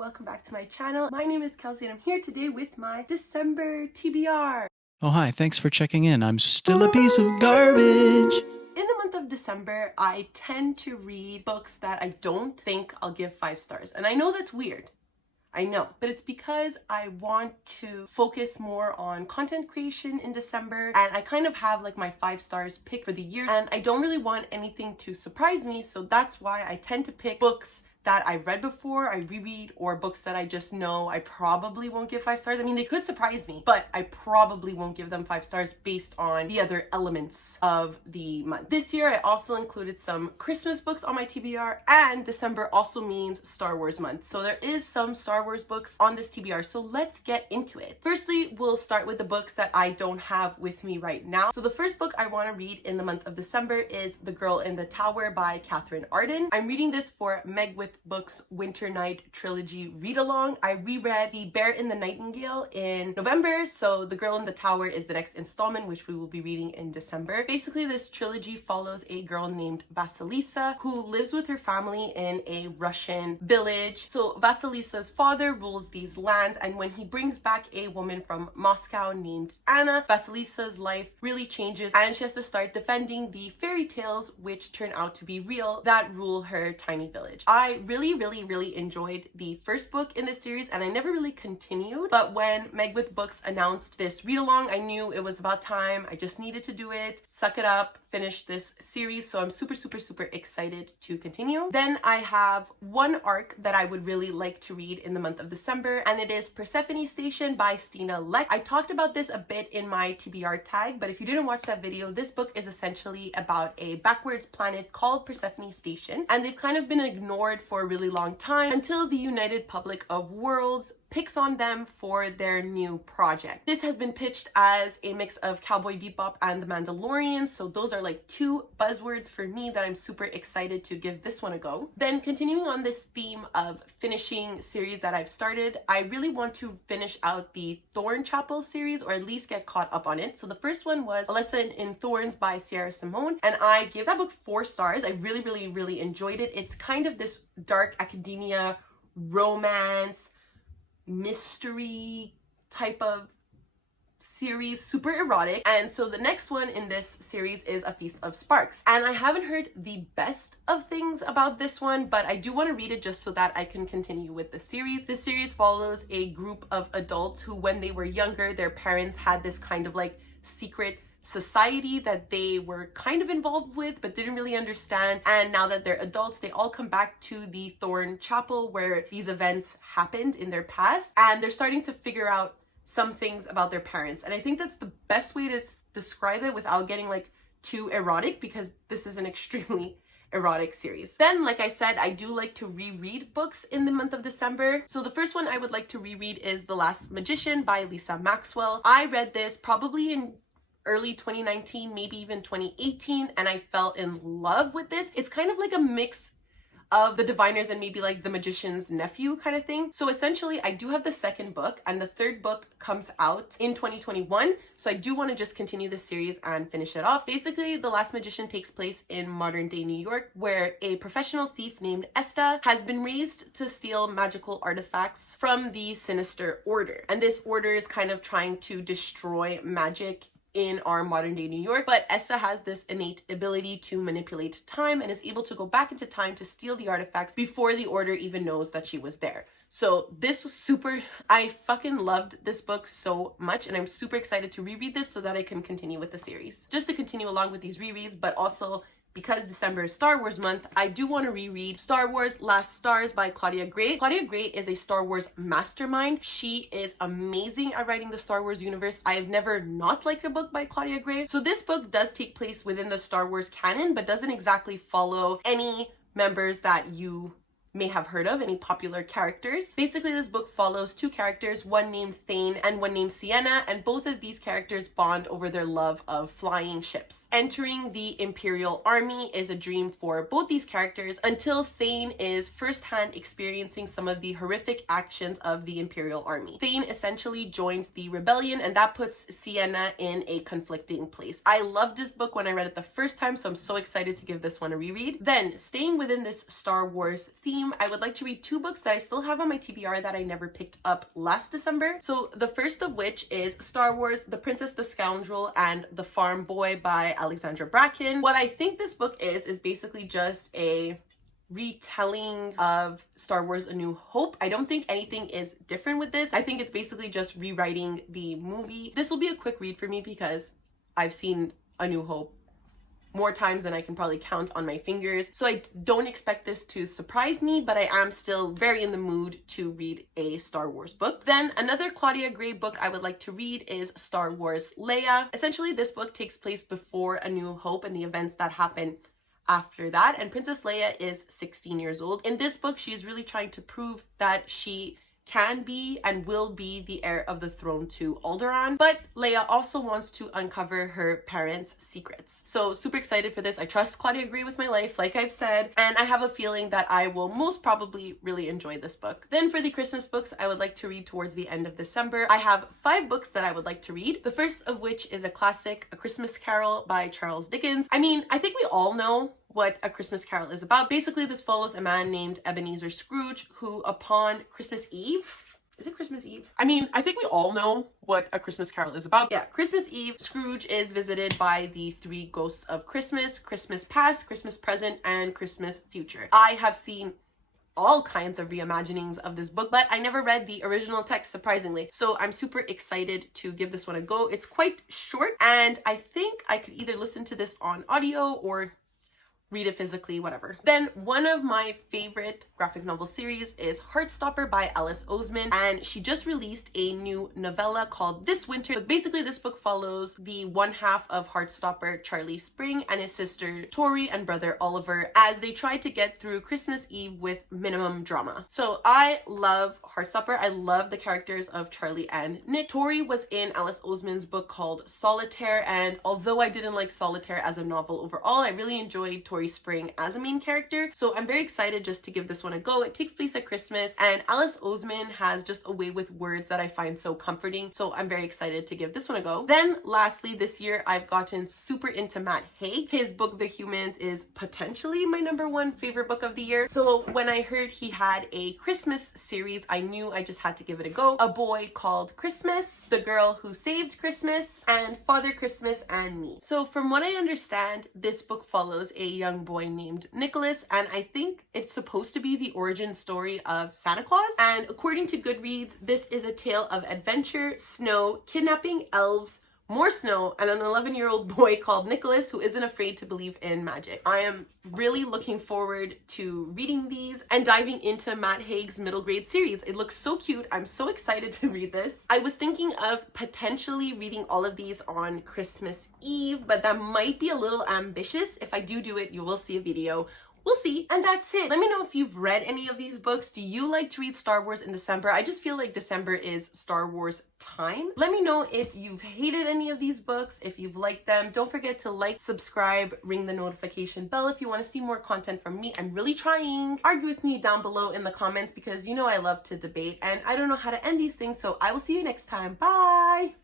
welcome back to my channel. My name is Kelsey and I'm here today with my December TBR. Oh, hi, thanks for checking in. I'm still a piece of garbage. In the month of December, I tend to read books that I don't think I'll give 5 stars. And I know that's weird. I know, but it's because I want to focus more on content creation in December, and I kind of have like my 5 stars picked for the year, and I don't really want anything to surprise me, so that's why I tend to pick books that I've read before, I reread, or books that I just know I probably won't give 5 stars. I mean, they could surprise me, but I probably won't give them 5 stars based on the other elements of the month. This year, I also included some Christmas books on my TBR, and December also means Star Wars month. So there is some Star Wars books on this TBR, so let's get into it. Firstly, we'll start with the books that I don't have with me right now. So the first book I want to read in the month of December is The Girl in the Tower by Catherine Arden. I'm reading this for Meg with Books Winter Night Trilogy read-along. I reread The Bear in the Nightingale in November, so The Girl in the Tower is the next installment, which we will be reading in December. Basically, this trilogy follows a girl named Vasilisa who lives with her family in a Russian village. So Vasilisa's father rules these lands, and when he brings back a woman from Moscow named Anna, Vasilisa's life really changes and she has to start defending the fairy tales, which turn out to be real, that rule her tiny village. I really enjoyed the first book in this series and I never really continued, but when Meg with Books announced this read-along, I knew it was about time. I just needed to do it, suck it up, finish this series, so I'm super excited to continue. Then I have one arc that I would really like to read in the month of December, and it is Persephone Station by Stina Leck. I talked about this a bit in my TBR tag, but if you didn't watch that video, this book is essentially about a backwards planet called Persephone Station, and they've kind of been ignored for a really long time until the United Public of Worlds picks on them for their new project. This has been pitched as a mix of Cowboy Bebop and The Mandalorian, so those are like 2 buzzwords for me that I'm super excited to give this one a go. Then continuing on this theme of finishing series that I've started, I really want to finish out the Thorn Chapel series, or at least get caught up on it. So the first one was A Lesson in Thorns by Sierra Simone, and I gave that book 4 stars. I really enjoyed it. It's kind of this dark academia, romance, mystery type of series, super erotic. And so the next one in this series is A Feast of Sparks, and I haven't heard the best of things about this one, but I do want to read it just so that I can continue with the series. This series follows a group of adults who, when they were younger, their parents had this kind of like secret society that they were kind of involved with but didn't really understand, and now that they're adults, they all come back to the Thorn Chapel where these events happened in their past, and they're starting to figure out some things about their parents. And I think that's the best way to describe it without getting like too erotic, because this is an extremely erotic series. Then, like I said, I do like to reread books in the month of December. So the first one I would like to reread is The Last Magician by Lisa Maxwell. I read this probably in early 2019, maybe even 2018, and I fell in love with this. It's kind of like a mix of The Diviners and maybe like The Magician's Nephew kind of thing. So essentially, I do have the second book, and the third book comes out in 2021. So I do want to just continue this series and finish it off. Basically, The Last Magician takes place in modern day New York, where a professional thief named Esta has been raised to steal magical artifacts from the Sinister Order. And this order is kind of trying to destroy magic in our modern day New York, but Esta has this innate ability to manipulate time and is able to go back into time to steal the artifacts before the order even knows that she was there. So this was I fucking loved this book so much, and I'm super excited to reread this so that I can continue with the series. Just to continue along with these rereads, but also because December is Star Wars month, I do want to reread Star Wars Last Stars by Claudia Gray. Claudia Gray is a Star Wars mastermind. She is amazing at writing the Star Wars universe. I have never not liked a book by Claudia Gray. So this book does take place within the Star Wars canon, but doesn't exactly follow any members that you may have heard of, any popular characters. Basically, this book follows 2 characters, one named Thane and one named Sienna, and both of these characters bond over their love of flying ships. Entering the Imperial Army is a dream for both these characters until Thane is firsthand experiencing some of the horrific actions of the Imperial Army. Thane essentially joins the rebellion, and that puts Sienna in a conflicting place. I loved this book when I read it the first time, so I'm so excited to give this one a reread. Then, staying within this Star Wars theme, theme, I would like to read 2 books that I still have on my TBR that I never picked up last December. So the first of which is Star Wars, The Princess, the Scoundrel, and the Farm Boy by Alexandra Bracken. What I think this book is basically just a retelling of Star Wars A New Hope. I don't think anything is different with this. I think it's basically just rewriting the movie. This will be a quick read for me because I've seen A New Hope more times than I can probably count on my fingers. So I don't expect this to surprise me, but I am still very in the mood to read a Star Wars book. Then another Claudia Gray book I would like to read is Star Wars Leia. Essentially, this book takes place before A New Hope and the events that happen after that, and Princess Leia is 16 years old. In this book, she is really trying to prove that she can be and will be the heir of the throne to Alderaan, but Leia also wants to uncover her parents' secrets. So super excited for this. I trust Claudia Gray with my life, like I've said, and I have a feeling that I will most probably really enjoy this book. Then for the Christmas books I would like to read towards the end of December, I have 5 books that I would like to read. The first of which is a classic, A Christmas Carol by Charles Dickens. I mean, I think we all know what A Christmas Carol is about. Basically, this follows a man named Ebenezer Scrooge who, upon Christmas Eve, is it Christmas Eve? I mean, I think we all know what A Christmas Carol is about. Yeah, Christmas Eve, Scrooge is visited by the 3 ghosts of Christmas: Christmas past, Christmas present, and Christmas future. I have seen all kinds of reimaginings of this book, but I never read the original text, surprisingly. So I'm super excited to give this one a go. It's quite short, and I think I could either listen to this on audio or read it physically, whatever. Then one of my favorite graphic novel series is Heartstopper by Alice Oseman, and she just released a new novella called This Winter. But basically this book follows the one half of Heartstopper, Charlie Spring, and his sister Tori and brother Oliver as they try to get through Christmas Eve with minimum drama. So I love Heartstopper. I love the characters of Charlie and Nick. Tori was in Alice Oseman's book called Solitaire, and although I didn't like Solitaire as a novel overall, I really enjoyed Tori Spring as a main character. So I'm very excited just to give this one a go. It takes place at Christmas, and Alice Oseman has just a way with words that I find so comforting. So I'm very excited to give this one a go. Then lastly, this year I've gotten super into Matt Haig. His book The Humans is potentially my #1 favorite book of the year. So when I heard he had a Christmas series, I knew I just had to give it a go. A Boy Called Christmas, The Girl Who Saved Christmas, and Father Christmas and Me. So from what I understand, this book follows a young boy named Nicholas, and I think it's supposed to be the origin story of Santa Claus. And according to Goodreads, this is a tale of adventure, snow, kidnapping, elves, more snow, and an 11-year-old boy called Nicholas who isn't afraid to believe in magic. I am really looking forward to reading these and diving into Matt Haig's middle grade series. It looks so cute. I'm so excited to read this. I was thinking of potentially reading all of these on Christmas Eve, but that might be a little ambitious. If I do it, you will see a video. We'll see. And that's it. Let me know if you've read any of these books. Do you like to read Star Wars in December? I just feel like December is Star Wars time. Let me know if you've hated any of these books, if you've liked them. Don't forget to like, subscribe, ring the notification bell if you want to see more content from me. I'm really trying. Argue with me down below in the comments because you know I love to debate and I don't know how to end these things. So I will see you next time. Bye!